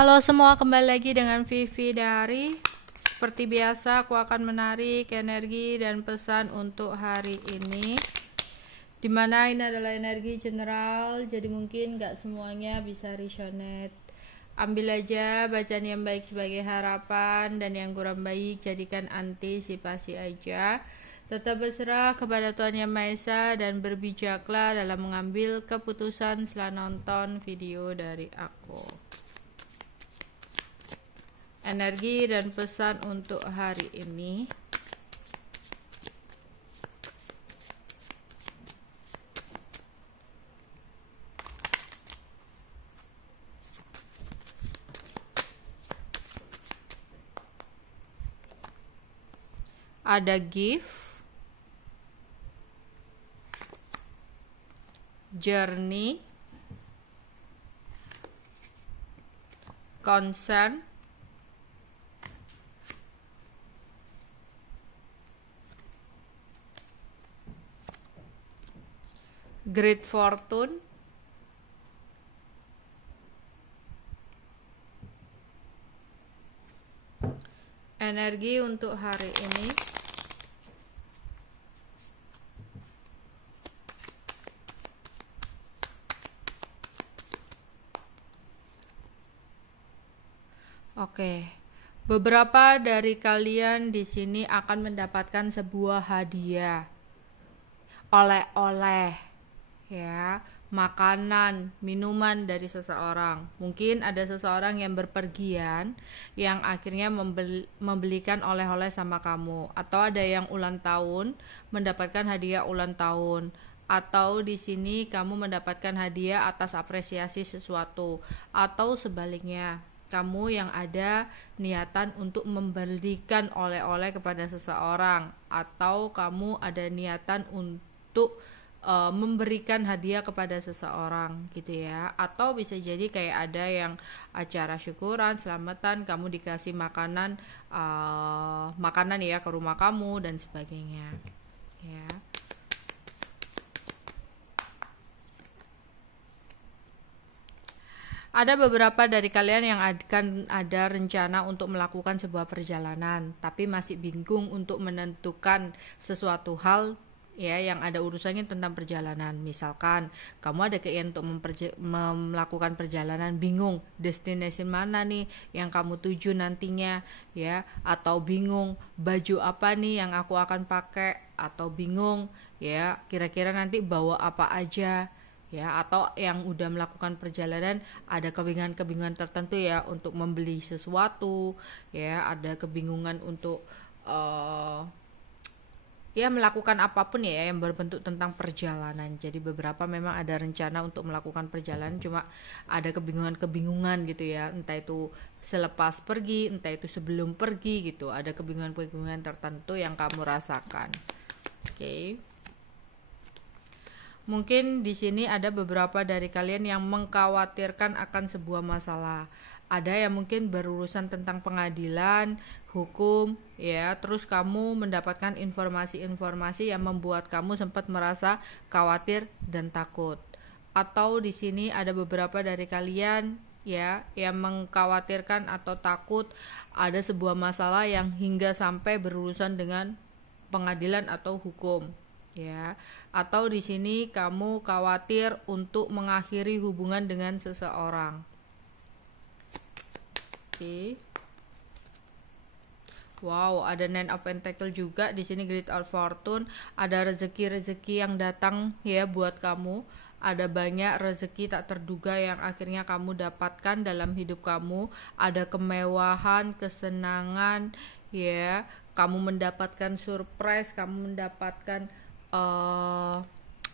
Halo semua, kembali lagi dengan Vivi dari. Seperti biasa, aku akan menarik energi dan pesan untuk hari ini, dimana ini adalah energi general, jadi mungkin gak semuanya bisa resonate. Ambil aja bacaan yang baik sebagai harapan, dan yang kurang baik jadikan antisipasi aja. Tetap berserah kepada Tuhan Yang Maha Esa dan berbijaklah dalam mengambil keputusan setelah nonton video dari aku. Energi dan pesan untuk hari ini. Ada gift, journey, concern, great fortune, energi untuk hari ini. Oke, beberapa dari kalian di sini akan mendapatkan sebuah hadiah, oleh-oleh, ya, makanan, minuman dari seseorang. Mungkin ada seseorang yang berpergian yang akhirnya membelikan oleh-oleh sama kamu, atau ada yang ulang tahun mendapatkan hadiah ulang tahun, atau di sini kamu mendapatkan hadiah atas apresiasi sesuatu, atau sebaliknya kamu yang ada niatan untuk memberikan oleh-oleh kepada seseorang, atau kamu ada niatan untuk memberikan hadiah kepada seseorang gitu ya. Atau bisa jadi kayak ada yang acara syukuran, selamatan, kamu dikasih makanan makanan ya ke rumah kamu dan sebagainya ya. Ada beberapa dari kalian yang akan ada rencana untuk melakukan sebuah perjalanan, tapi masih bingung untuk menentukan sesuatu hal ya yang ada urusannya tentang perjalanan. Misalkan kamu ada keinginan untuk melakukan perjalanan, bingung destination mana nih yang kamu tuju nantinya ya, atau bingung baju apa nih yang aku akan pakai, atau bingung ya kira-kira nanti bawa apa aja ya, atau yang udah melakukan perjalanan ada kebingungan tertentu ya untuk membeli sesuatu ya, ada kebingungan untuk ya melakukan apapun ya yang berbentuk tentang perjalanan. Jadi beberapa memang ada rencana untuk melakukan perjalanan, cuma ada kebingungan gitu ya, entah itu selepas pergi, entah itu sebelum pergi gitu, ada kebingungan tertentu yang kamu rasakan. Oke. Mungkin di sini ada beberapa dari kalian yang mengkhawatirkan akan sebuah masalah. Ada yang mungkin berurusan tentang pengadilan, hukum, ya. Terus kamu mendapatkan informasi-informasi yang membuat kamu sempat merasa khawatir dan takut. Atau di sini ada beberapa dari kalian ya yang mengkhawatirkan atau takut ada sebuah masalah yang hingga sampai berurusan dengan pengadilan atau hukum. Ya, atau di sini kamu khawatir untuk mengakhiri hubungan dengan seseorang. Oke. Wow, ada Nine of Pentacles juga di sini, Great Fortune, ada rezeki-rezeki yang datang ya buat kamu. Ada banyak rezeki tak terduga yang akhirnya kamu dapatkan dalam hidup kamu. Ada kemewahan, kesenangan ya. Kamu mendapatkan surprise, kamu mendapatkan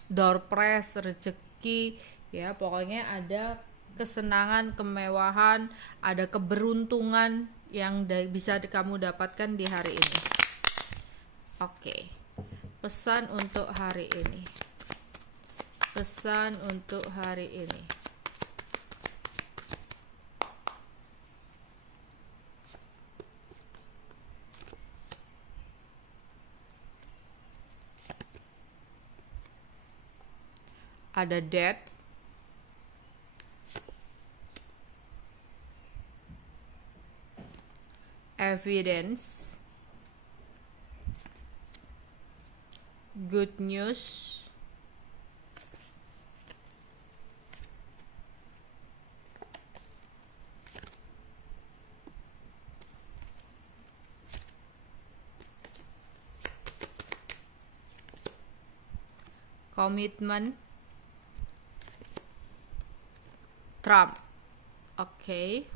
door prize, rezeki ya, pokoknya ada kesenangan, kemewahan, ada keberuntungan yang bisa kamu dapatkan di hari ini. Oke. Pesan untuk hari ini. Pesan untuk hari ini. Ada death, evidence, good news, komitmen, Trump. Oke.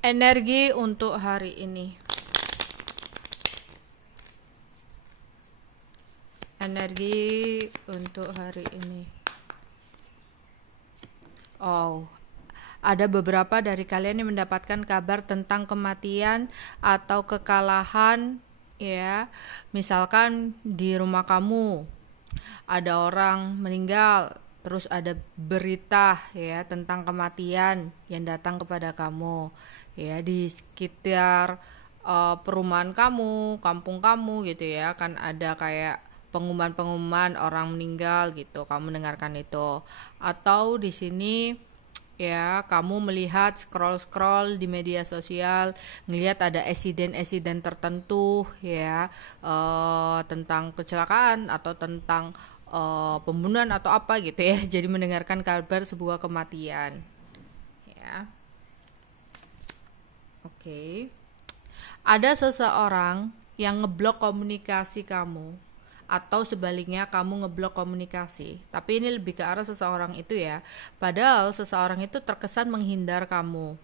Energi untuk hari ini. Energi untuk hari ini. Oh, ada beberapa dari kalian yang mendapatkan kabar tentang kematian atau kekalahan, ya. Misalkan di rumah kamu ada orang meninggal, terus ada berita ya tentang kematian yang datang kepada kamu, ya di sekitar perumahan kamu, kampung kamu gitu ya, kan ada kayak pengumuman-pengumuman orang meninggal gitu, kamu dengarkan itu. Atau di sini ya kamu melihat scroll di media sosial, ngelihat ada insiden tertentu ya, tentang kecelakaan atau tentang pembunuhan atau apa gitu ya. Jadi mendengarkan kabar sebuah kematian ya. Oke. Ada seseorang yang ngeblok komunikasi kamu, atau sebaliknya kamu ngeblok komunikasi. Tapi ini lebih ke arah seseorang itu ya. Padahal seseorang itu terkesan menghindar kamu,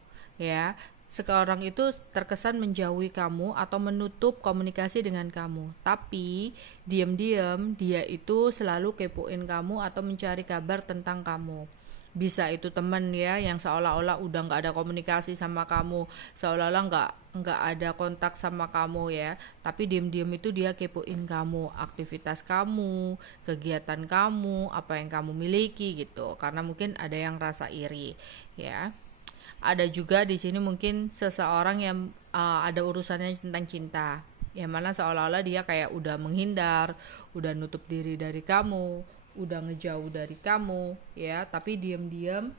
ya. Seseorang itu terkesan menjauhi kamu atau menutup komunikasi dengan kamu. Tapi diam-diam dia itu selalu kepoin kamu atau mencari kabar tentang kamu. Bisa itu teman ya, yang seolah-olah udah nggak ada komunikasi sama kamu, seolah-olah nggak ada kontak sama kamu ya, tapi diam-diam itu dia kepoin kamu, aktivitas kamu, kegiatan kamu, apa yang kamu miliki gitu, karena mungkin ada yang rasa iri ya. Ada juga di sini mungkin seseorang yang ada urusannya tentang cinta, yang mana seolah-olah dia kayak udah menghindar, udah nutup diri dari kamu, udah ngejauh dari kamu ya, tapi diam-diam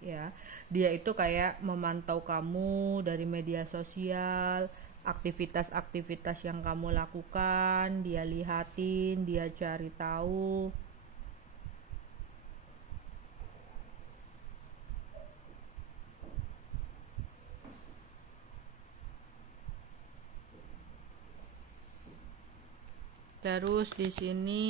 ya dia itu kayak memantau kamu dari media sosial, aktivitas-aktivitas yang kamu lakukan, dia lihatin, dia cari tahu. Terus di sini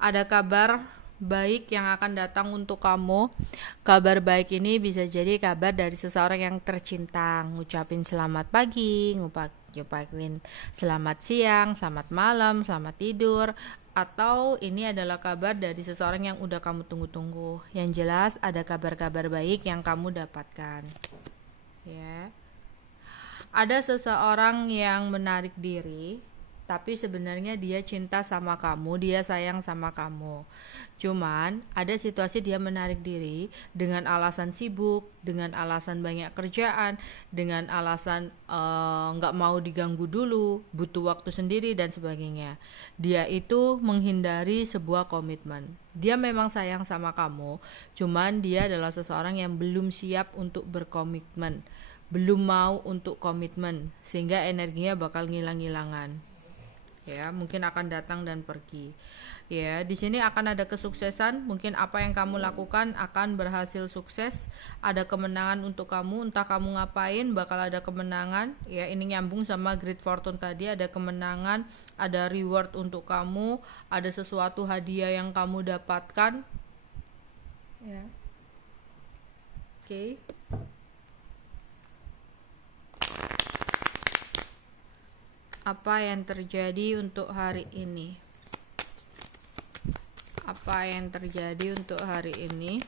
ada kabar baik yang akan datang untuk kamu. Kabar baik ini bisa jadi kabar dari seseorang yang tercinta, ngucapin selamat pagi, ngucapin selamat siang, selamat malam, selamat tidur, atau ini adalah kabar dari seseorang yang udah kamu tunggu-tunggu. Yang jelas ada kabar-kabar baik yang kamu dapatkan. Ya. Ada seseorang yang menarik diri, tapi sebenarnya dia cinta sama kamu, dia sayang sama kamu. Cuman ada situasi dia menarik diri dengan alasan sibuk, dengan alasan banyak kerjaan, dengan alasan nggak mau diganggu dulu, butuh waktu sendiri dan sebagainya. Dia itu menghindari sebuah komitmen. Dia memang sayang sama kamu, cuman dia adalah seseorang yang belum siap untuk berkomitmen, belum mau untuk komitmen, sehingga energinya bakal ngilang-ngilangan. Ya, mungkin akan datang dan pergi. Ya, di sini akan ada kesuksesan, mungkin apa yang kamu lakukan akan berhasil sukses, ada kemenangan untuk kamu, entah kamu ngapain bakal ada kemenangan. Ya, ini nyambung sama Great Fortune tadi, ada kemenangan, ada reward untuk kamu, ada sesuatu hadiah yang kamu dapatkan. Ya. Oke. Apa yang terjadi untuk hari ini? Apa yang terjadi untuk hari ini?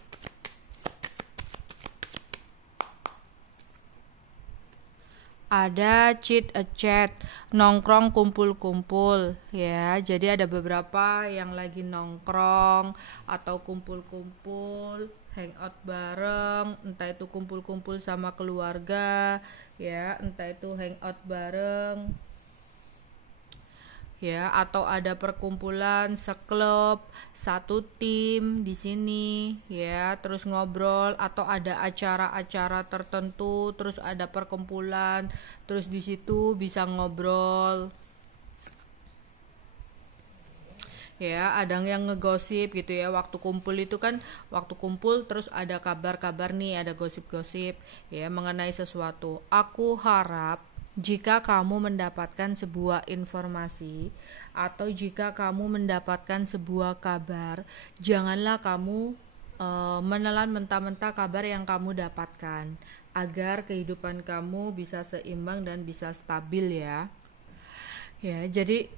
Ada chit a chat, nongkrong kumpul-kumpul ya. Jadi ada beberapa yang lagi nongkrong atau kumpul-kumpul, hangout bareng, entah itu kumpul-kumpul sama keluarga ya, entah itu hangout bareng ya, atau ada perkumpulan seklub, satu tim di sini, ya, terus ngobrol, atau ada acara-acara tertentu, terus ada perkumpulan, terus di situ bisa ngobrol. Ya, ada yang ngegosip gitu ya, waktu kumpul itu kan, waktu kumpul terus ada kabar-kabar nih, ada gosip-gosip ya mengenai sesuatu. Aku harap jika kamu mendapatkan sebuah informasi atau jika kamu mendapatkan sebuah kabar, janganlah kamu menelan mentah-mentah kabar yang kamu dapatkan, agar kehidupan kamu bisa seimbang dan bisa stabil ya. Ya, jadi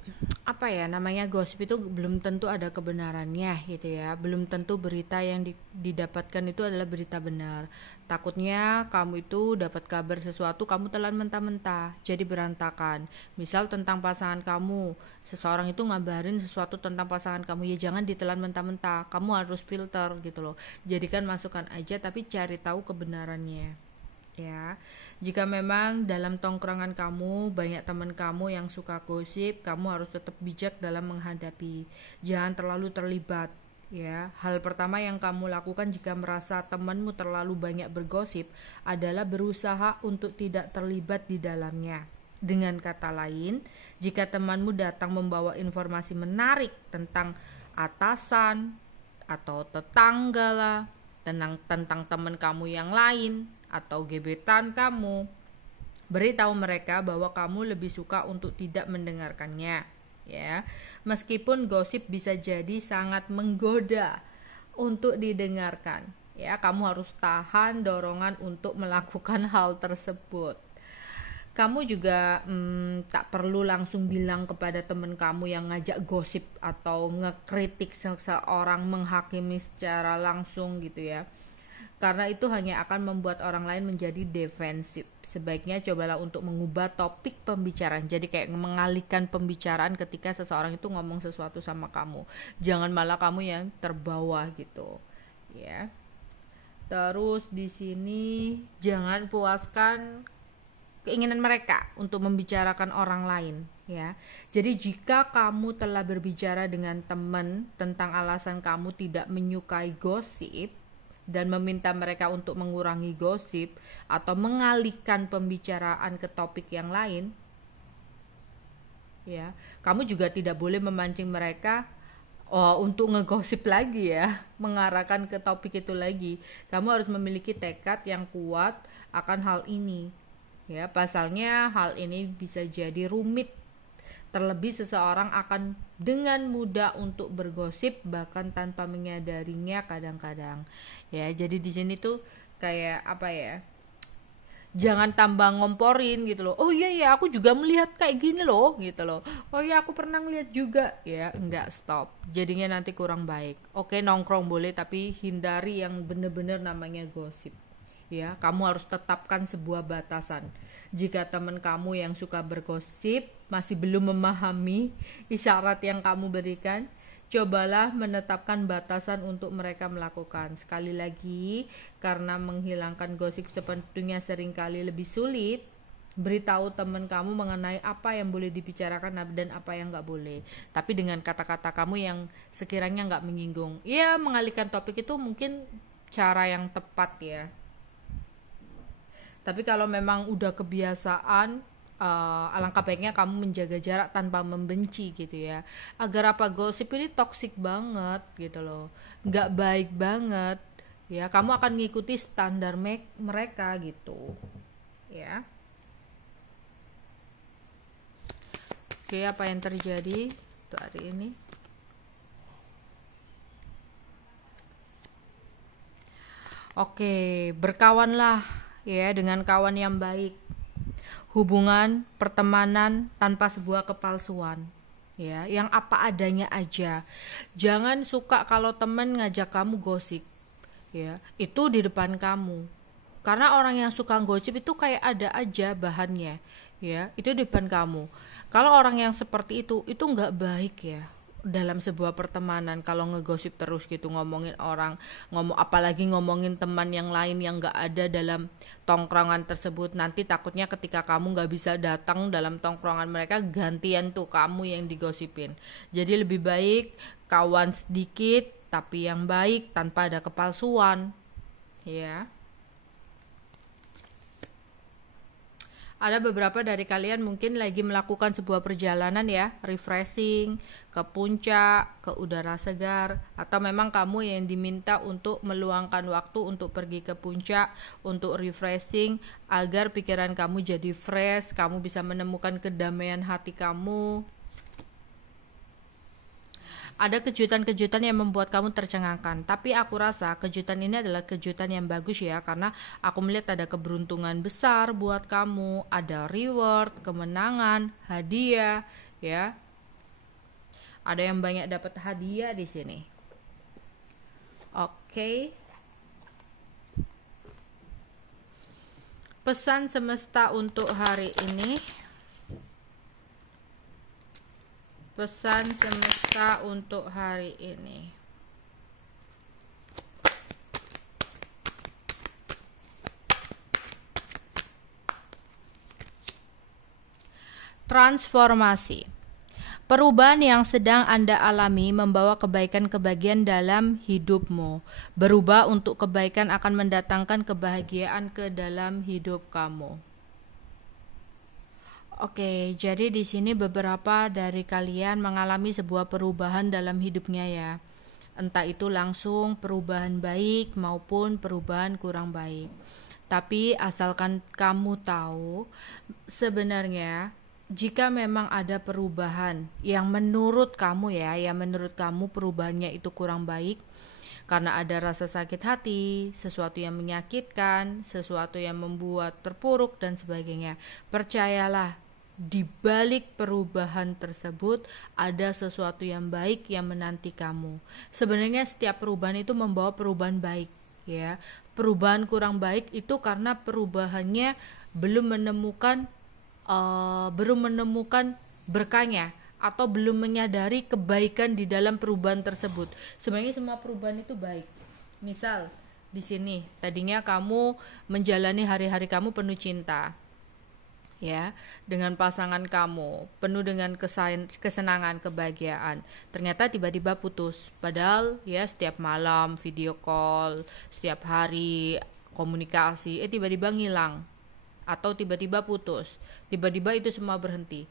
apa ya namanya, gosip itu belum tentu ada kebenarannya gitu ya. Belum tentu berita yang didapatkan itu adalah berita benar. Takutnya kamu itu dapat kabar sesuatu, kamu telan mentah-mentah, jadi berantakan. Misal tentang pasangan kamu, seseorang itu ngabarin sesuatu tentang pasangan kamu, ya jangan ditelan mentah-mentah. Kamu harus filter gitu loh. Jadikan masukan aja tapi cari tahu kebenarannya. Ya, jika memang dalam tongkrongan kamu banyak teman kamu yang suka gosip, kamu harus tetap bijak dalam menghadapi. Jangan terlalu terlibat. Ya, hal pertama yang kamu lakukan jika merasa temanmu terlalu banyak bergosip adalah berusaha untuk tidak terlibat di dalamnya. Dengan kata lain, jika temanmu datang membawa informasi menarik tentang atasan atau tetangga lah, tentang teman kamu yang lain atau gebetan kamu, beritahu mereka bahwa kamu lebih suka untuk tidak mendengarkannya ya. Meskipun gosip bisa jadi sangat menggoda untuk didengarkan ya, kamu harus tahan dorongan untuk melakukan hal tersebut. Kamu juga tak perlu langsung bilang kepada teman kamu yang ngajak gosip atau ngekritik seseorang, menghakimi secara langsung gitu ya, karena itu hanya akan membuat orang lain menjadi defensif. Sebaiknya cobalah untuk mengubah topik pembicaraan, jadi kayak mengalihkan pembicaraan ketika seseorang itu ngomong sesuatu sama kamu, jangan malah kamu yang terbawa gitu ya. Terus di sini jangan puaskan keinginan mereka untuk membicarakan orang lain ya. Jadi jika kamu telah berbicara dengan teman tentang alasan kamu tidak menyukai gosip dan meminta mereka untuk mengurangi gosip atau mengalihkan pembicaraan ke topik yang lain ya, kamu juga tidak boleh memancing mereka untuk ngegosip lagi ya, mengarahkan ke topik itu lagi. Kamu harus memiliki tekad yang kuat akan hal ini ya. Pasalnya hal ini bisa jadi rumit. Terlebih seseorang akan dengan mudah untuk bergosip bahkan tanpa menyadarinya kadang-kadang. Ya, jadi di sini tuh kayak apa ya? Jangan tambah ngomporin gitu loh. Oh iya ya, aku juga melihat kayak gini loh gitu loh. Oh iya, aku pernah ngeliat juga ya. Enggak, stop. Jadinya nanti kurang baik. Oke, nongkrong boleh tapi hindari yang bener-bener namanya gosip. Ya, kamu harus tetapkan sebuah batasan. Jika teman kamu yang suka bergosip masih belum memahami isyarat yang kamu berikan, cobalah menetapkan batasan untuk mereka melakukan. Sekali lagi, karena menghilangkan gosip sepertinya seringkali lebih sulit, beritahu teman kamu mengenai apa yang boleh dibicarakan dan apa yang nggak boleh. Tapi dengan kata-kata kamu yang sekiranya nggak menyinggung. Ya, mengalihkan topik itu mungkin cara yang tepat ya. Tapi kalau memang udah kebiasaan, alangkah baiknya kamu menjaga jarak tanpa membenci gitu ya. Agar apa, gosip ini toksik banget gitu loh, nggak baik banget ya. Kamu akan ngikuti standar mereka gitu ya. Oke, apa yang terjadi untuk hari ini? Oke, berkawanlah ya dengan kawan yang baik. Hubungan pertemanan tanpa sebuah kepalsuan ya, yang apa adanya aja. Jangan suka kalau temen ngajak kamu gosip ya, itu di depan kamu. Karena orang yang suka gosip itu kayak ada aja bahannya ya, itu di depan kamu. Kalau orang yang seperti itu nggak baik ya. dalam sebuah pertemanan. Kalau ngegosip terus gitu, ngomongin orang, apalagi ngomongin teman yang lain yang nggak ada dalam tongkrongan tersebut, nanti takutnya ketika kamu nggak bisa datang dalam tongkrongan mereka, gantian tuh kamu yang digosipin. Jadi lebih baik kawan sedikit tapi yang baik tanpa ada kepalsuan, ya. Ada beberapa dari kalian mungkin lagi melakukan sebuah perjalanan ya, refreshing, ke puncak, ke udara segar, atau memang kamu yang diminta untuk meluangkan waktu untuk pergi ke puncak, untuk refreshing, agar pikiran kamu jadi fresh, kamu bisa menemukan kedamaian hati kamu. Ada kejutan-kejutan yang membuat kamu tercengangkan, tapi aku rasa kejutan ini adalah kejutan yang bagus ya, karena aku melihat ada keberuntungan besar buat kamu, ada reward, kemenangan, hadiah, ya. Ada yang banyak dapat hadiah di sini. Oke. Pesan semesta untuk hari ini. Pesan semesta untuk hari ini. Transformasi. Perubahan yang sedang Anda alami membawa kebaikan kebahagiaan dalam hidupmu. Berubah untuk kebaikan akan mendatangkan kebahagiaan ke dalam hidup kamu. Oke, jadi di sini beberapa dari kalian mengalami sebuah perubahan dalam hidupnya ya. Entah itu langsung perubahan baik maupun perubahan kurang baik. Tapi asalkan kamu tahu, sebenarnya jika memang ada perubahan yang menurut kamu ya, yang menurut kamu perubahannya itu kurang baik, karena ada rasa sakit hati, sesuatu yang menyakitkan, sesuatu yang membuat terpuruk dan sebagainya. Percayalah, di balik perubahan tersebut ada sesuatu yang baik yang menanti kamu. Sebenarnya setiap perubahan itu membawa perubahan baik, ya. Perubahan kurang baik itu karena perubahannya belum menemukan berkahnya atau belum menyadari kebaikan di dalam perubahan tersebut. Sebenarnya semua perubahan itu baik. Misal di sini tadinya kamu menjalani hari-hari kamu penuh cinta, ya, dengan pasangan kamu, penuh dengan kesenangan, kebahagiaan. Ternyata tiba-tiba putus. Padahal ya setiap malam video call, setiap hari komunikasi, tiba-tiba ngilang atau tiba-tiba putus. Tiba-tiba itu semua berhenti.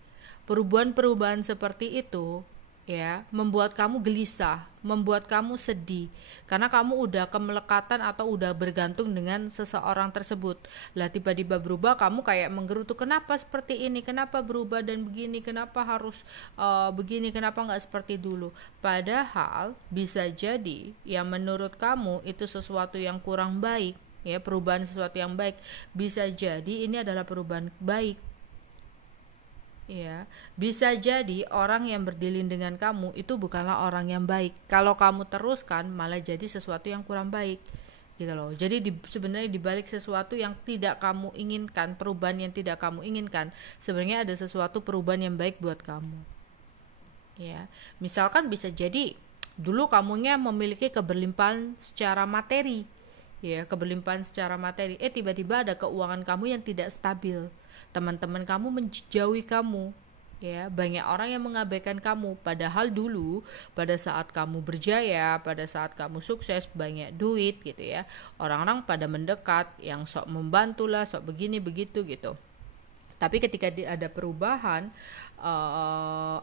Perubahan-perubahan seperti itu ya membuat kamu gelisah, membuat kamu sedih karena kamu udah kemelekatan atau udah bergantung dengan seseorang tersebut. Lah tiba-tiba berubah, kamu kayak menggerutu, kenapa seperti ini, kenapa berubah dan begini, kenapa harus begini, kenapa nggak seperti dulu. Padahal bisa jadi yang menurut kamu itu sesuatu yang kurang baik, ya, perubahan sesuatu yang baik, bisa jadi ini adalah perubahan baik. Ya, bisa jadi orang yang berdilin dengan kamu itu bukanlah orang yang baik. Kalau kamu teruskan malah jadi sesuatu yang kurang baik, gitu loh. Jadi sebenarnya dibalik sesuatu yang tidak kamu inginkan, perubahan yang tidak kamu inginkan, sebenarnya ada sesuatu perubahan yang baik buat kamu. Ya, misalkan bisa jadi dulu kamunya memiliki keberlimpahan secara materi, ya, keberlimpahan secara materi. Tiba-tiba ada keuangan kamu yang tidak stabil. Teman-teman kamu menjauhi kamu, ya, banyak orang yang mengabaikan kamu, padahal dulu pada saat kamu berjaya, pada saat kamu sukses, banyak duit gitu ya, orang-orang pada mendekat, yang sok membantu lah, sok begini begitu gitu. Tapi ketika ada perubahan,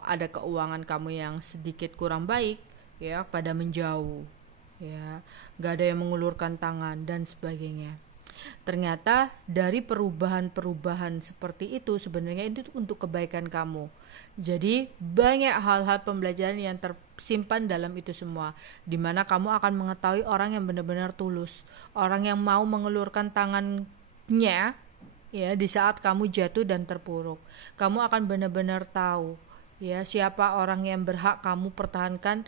ada keuangan kamu yang sedikit kurang baik, ya, pada menjauh, ya, gak ada yang mengulurkan tangan dan sebagainya. Ternyata dari perubahan-perubahan seperti itu sebenarnya itu untuk kebaikan kamu. Jadi banyak hal-hal pembelajaran yang tersimpan dalam itu semua, dimana kamu akan mengetahui orang yang benar-benar tulus, orang yang mau mengulurkan tangannya, ya, di saat kamu jatuh dan terpuruk. Kamu akan benar-benar tahu, ya, siapa orang yang berhak kamu pertahankan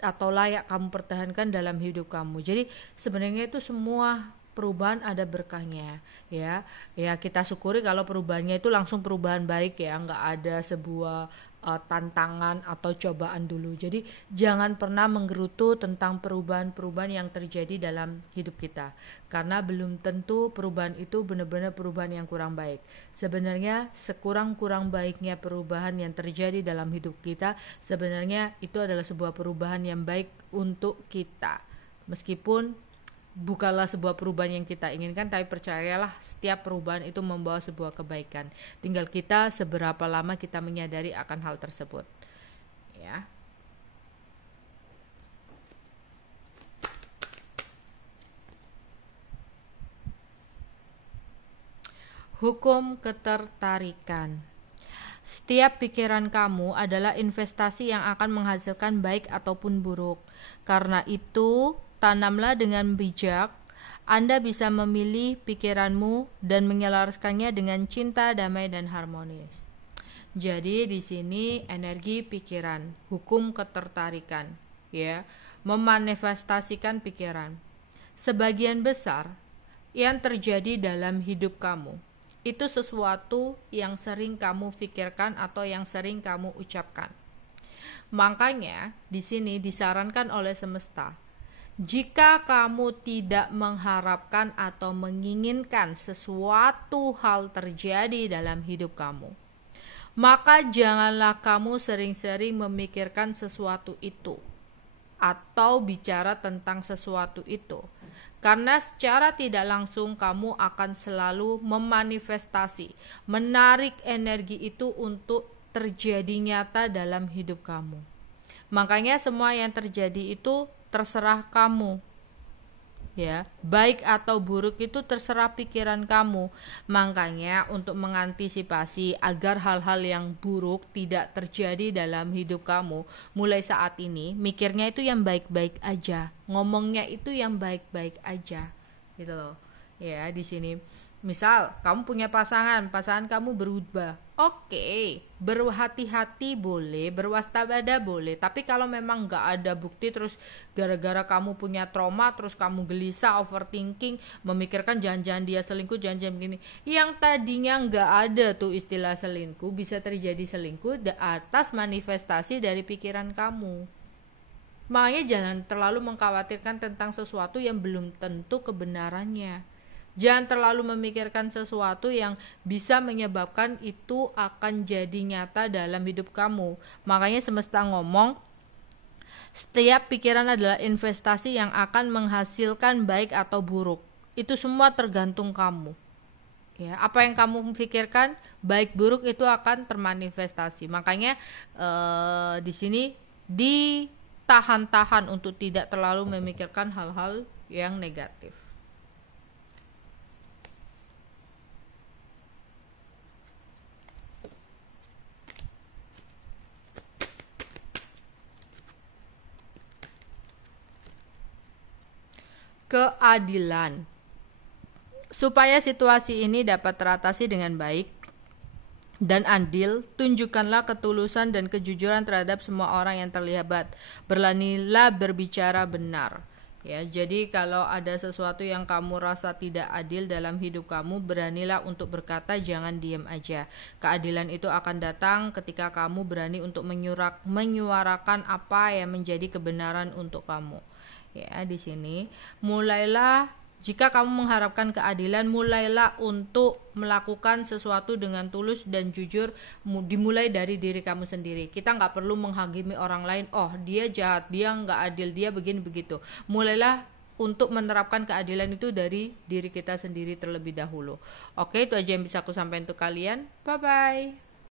atau layak kamu pertahankan dalam hidup kamu. Jadi sebenarnya itu semua perubahan ada berkahnya, ya. Ya, kita syukuri kalau perubahannya itu langsung perubahan baik, ya, nggak ada sebuah tantangan atau cobaan dulu. Jadi jangan pernah menggerutu tentang perubahan-perubahan yang terjadi dalam hidup kita, karena belum tentu perubahan itu benar-benar perubahan yang kurang baik. Sebenarnya sekurang-kurang baiknya perubahan yang terjadi dalam hidup kita, sebenarnya itu adalah sebuah perubahan yang baik untuk kita. Meskipun bukanlah sebuah perubahan yang kita inginkan, tapi percayalah setiap perubahan itu membawa sebuah kebaikan. Tinggal kita seberapa lama kita menyadari akan hal tersebut. Ya. Hukum ketertarikan. Setiap pikiran kamu adalah investasi yang akan menghasilkan baik ataupun buruk. Karena itu, tanamlah dengan bijak. Anda bisa memilih pikiranmu dan menyelaraskannya dengan cinta, damai, dan harmonis. Jadi di sini energi pikiran, hukum ketertarikan, ya, memanifestasikan pikiran. Sebagian besar yang terjadi dalam hidup kamu itu sesuatu yang sering kamu pikirkan atau yang sering kamu ucapkan. Makanya di sini disarankan oleh semesta, jika kamu tidak mengharapkan atau menginginkan sesuatu hal terjadi dalam hidup kamu, maka janganlah kamu sering-sering memikirkan sesuatu itu atau bicara tentang sesuatu itu. Karena secara tidak langsung kamu akan selalu memanifestasi, menarik energi itu untuk terjadi nyata dalam hidup kamu. Makanya semua yang terjadi itu terserah kamu. Ya, baik atau buruk itu terserah pikiran kamu. Makanya untuk mengantisipasi agar hal-hal yang buruk tidak terjadi dalam hidup kamu, mulai saat ini mikirnya itu yang baik-baik aja, ngomongnya itu yang baik-baik aja, gitu loh. Ya, di sini misal kamu punya pasangan kamu berubah, oke, berhati-hati boleh, berwaspada boleh, tapi kalau memang nggak ada bukti, terus gara-gara kamu punya trauma, terus kamu gelisah, overthinking, memikirkan jangan-jangan dia selingkuh, jangan-jangan begini, yang tadinya nggak ada tuh istilah selingkuh, bisa terjadi selingkuh atas manifestasi dari pikiran kamu. Makanya jangan terlalu mengkhawatirkan tentang sesuatu yang belum tentu kebenarannya. Jangan terlalu memikirkan sesuatu yang bisa menyebabkan itu akan jadi nyata dalam hidup kamu. Makanya semesta ngomong, setiap pikiran adalah investasi yang akan menghasilkan baik atau buruk. Itu semua tergantung kamu. Ya, apa yang kamu pikirkan, baik buruk itu akan termanifestasi. Makanya di sini ditahan-tahan untuk tidak terlalu memikirkan hal-hal yang negatif. Keadilan. Supaya situasi ini dapat teratasi dengan baik dan adil, tunjukkanlah ketulusan dan kejujuran terhadap semua orang yang terlibat. Beranilah berbicara benar. Ya, jadi kalau ada sesuatu yang kamu rasa tidak adil dalam hidup kamu, beranilah untuk berkata, jangan diam aja. Keadilan itu akan datang ketika kamu berani untuk menyuarakan apa yang menjadi kebenaran untuk kamu. Ya, di sini mulailah, jika kamu mengharapkan keadilan, mulailah untuk melakukan sesuatu dengan tulus dan jujur, dimulai dari diri kamu sendiri. Kita nggak perlu menghakimi orang lain, oh dia jahat, dia nggak adil, dia begini begitu. Mulailah untuk menerapkan keadilan itu dari diri kita sendiri terlebih dahulu. Oke, itu aja yang bisa aku sampaikan untuk kalian. Bye bye.